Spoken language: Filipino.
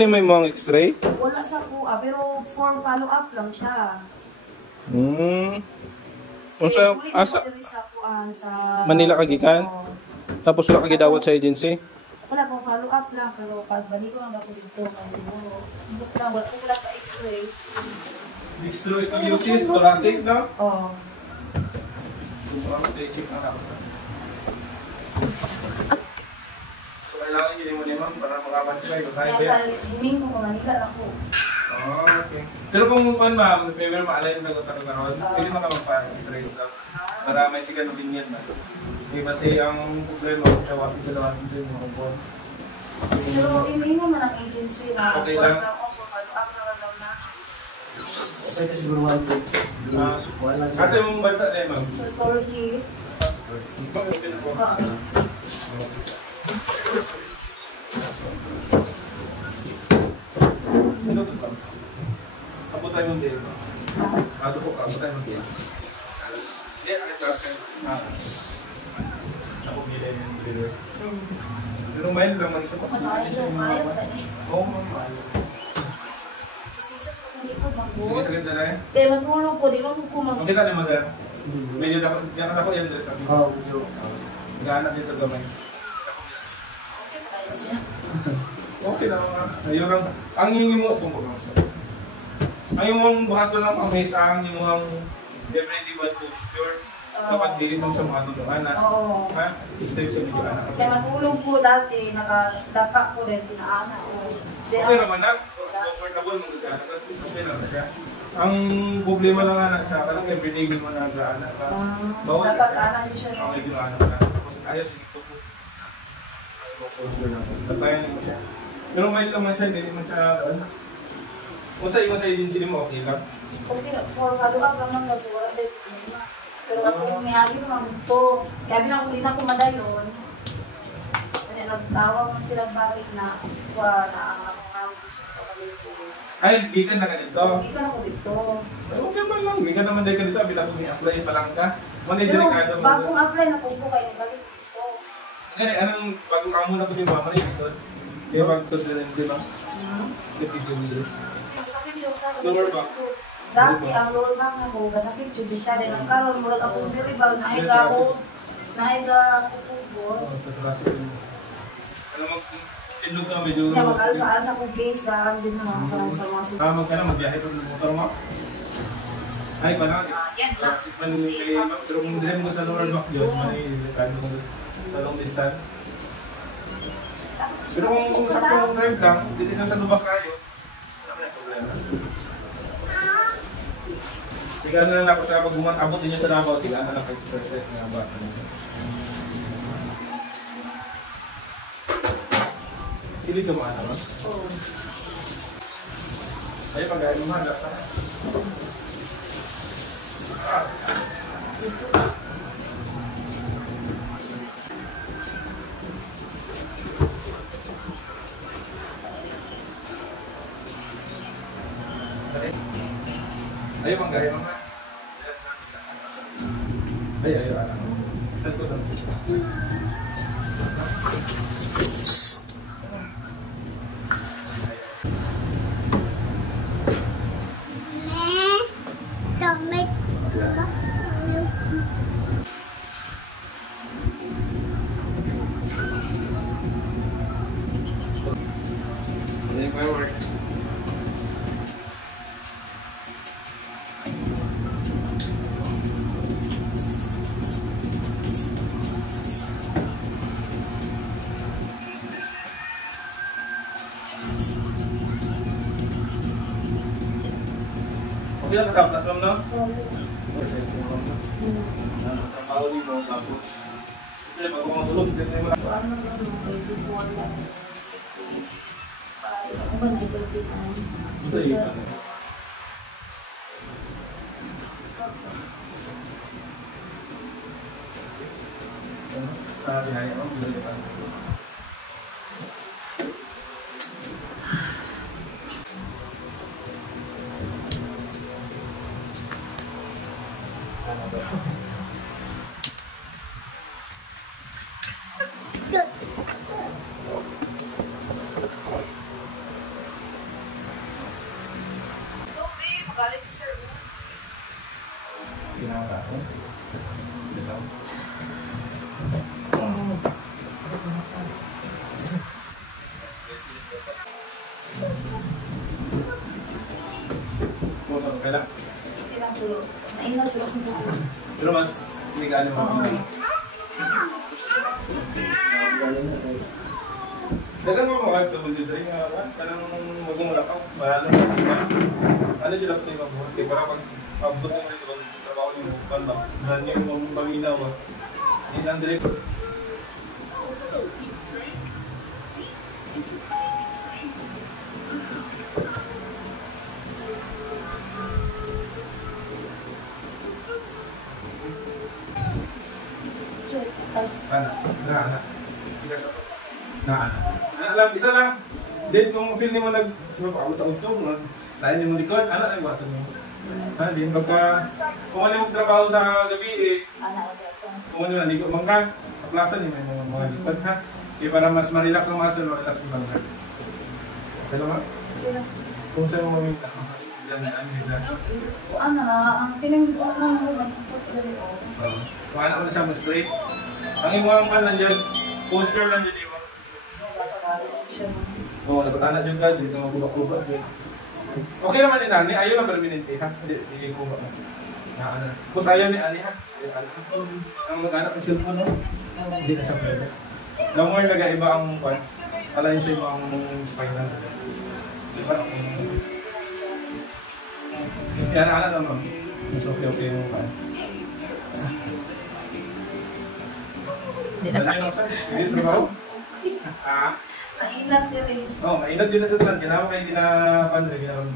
Ano may mga x-ray? Wala sa kuha, pero for follow-up lang siya. Unsa asa Manila kagikan? Tapos wala kagidawat sa agency? Wala pong follow-up lang, pero pagbalik ko lang ako dito kasi siguro wala pa x-ray. X-ray is uses thoracic, no? Oo. Check na ako. So kailangan yun mo naman para makapan-try. Kaya sa himing ko, Manila ako. Okay. Pero kung ma'am, may maalay na nagkakaroon, pwede makapagpa-x-ray sa para may siganurin yan. Di ba ang problema kung tawagin sa lawatin sa inyo mga buwan? Pero himing mo man ang agency na okay lang. Pwede siguro 1 weeks. Kasi mong bansa na ma'am? Sa Turkey. Ano ito ba? Abo tayo ng deal. Ato po ka, abo tayo ng deal. Hindi, ay traffic. Ako bilay ng dealer. Pero mahal lang man siya. Oo, mahal. Sige, sa ganda na eh. Kaya matulog po, di ba kung kumang... Okay ka na mag-aral? Medyo dapat ako yan dito. Oo, medyo. Nag-aanap dito gamay. Okay pa tayo siya. Okay lang. Ayun lang. Ang hingi mo, kung bagang siya. Ang yung mong buhat ko lang ang may saang yung mga definitely want to sure. Dapat dili mo sa mga tulungan na. Oo. Ha? Stay sa medyo anak. Kaya matulog po dati, nakadapa po rin, pinaana ko. Okay naman na. Comfortable mo gano'n. Okay naman siya. Ang problema lang anak siya, kalang everyday mo nag-aanak ka. Dapat anak siya. Okay, gano'n ka. Tapos ayos, ito po. Tatayan mo siya. Pero may naman siya, hindi naman siya, kung sa agency mo, okay lang? Okay, for follow-up naman kasi wala din. Pero ako yung mayari naman ito. Kaya bilang hindi na kumadayon. Kaya nagtawag man sila bakit na ang ako nga gusto ko dito. Ay, gikan na ka dito? Gikan ako dito. Okay man lang, gikan naman dahil ka dito, bilang kung i-apply pa lang ka. Pero bagong apply na po kayo, balik dito. Ngayon, anong bagong amo na po din mama na yung episode? Kaya bagong to din, di ba? Kapito nito. Sakit siya sa Lower back. Dati ang lower back na ko, kasakit siya din. Ang karoon, murag akong deribal, nahiga ako kutubol. Sa traffic. Alam mo, tindog ka medyo... Kaya mag-alsa-alsa kong case, daan din naman sa mga sulit. Tama ka na, magbiyahe pa ng motor mo. Ay, paano? Yan lang. Pero kung din mo sa lower back yun, may sa long distance. Pero kung sakto drive lang, hindi na sa lubak kayo, wala na problema. Tiga na lang ako sa pag abot din yung sa Davao, tiga na lang exercise nga ba? Sili ka maana ba? Oo. Ay, pag-aari mo handa ka. Ayo bang gaya mama. Ayo anak. Tentu tentu. Bilang kasama na no? Trabaho ni mo tapos. Siyempre bago matulog, hindi mo lang. Ano ba yung 24 lang? Ako ba na 29? Ito yun. Biyahe mo, biyahe pa. Galit si sir. Ginawa ko. Dito. Kung saan kailan? Ilang tulo. Nainaw sila kung buko. Pero mas ligaan mo. Dagan mo mga tubig dito rin nga. Tanang magmumula ka. Maralo na sila. Ano dyan ako tayo mabuhat? Kaya para pag abot mo rin ito. Trabaho niyo mo. Panda. Mahan niyo yung pag-inaw. Hindi lang direct. Ana. Alam, isa lang. Then kung feel mo nagpapakabot sa utong, lain mo likod, anak ay wato mo. Din pagka kung ano yung trabaho sa gabi kung ano naligo man ka, kaplasan niyo may mga likod ha. Kaya para mas ma-relax ang muscle, ma-relax ang bangka. Dalawa? Kung saan mo mamita, diyan na ano nila. Ang pinag-uwan ng mga Kung anak mo na siya mo straight, ang imuang man nandiyan, posture lang dyan iwa. Oo, napatana dyan ka, hindi ka magubak-ubak dyan. Okay naman ni Nani, ayaw lang permanente ha, hindi kubak na. Kung ayaw ni Ani ha, ang mag-anak ng cellphone no, hindi na siya pwede. The more nag-iba ang pants, alayin sa ibang spinal. Diba? Yan, anak naman. Mas okay yung pants. Hindi na sakit. Hindi trabaho? Mainat din eh. Oo, mainat din na sa tan. Ginawa kayo ginapan rin, ginapan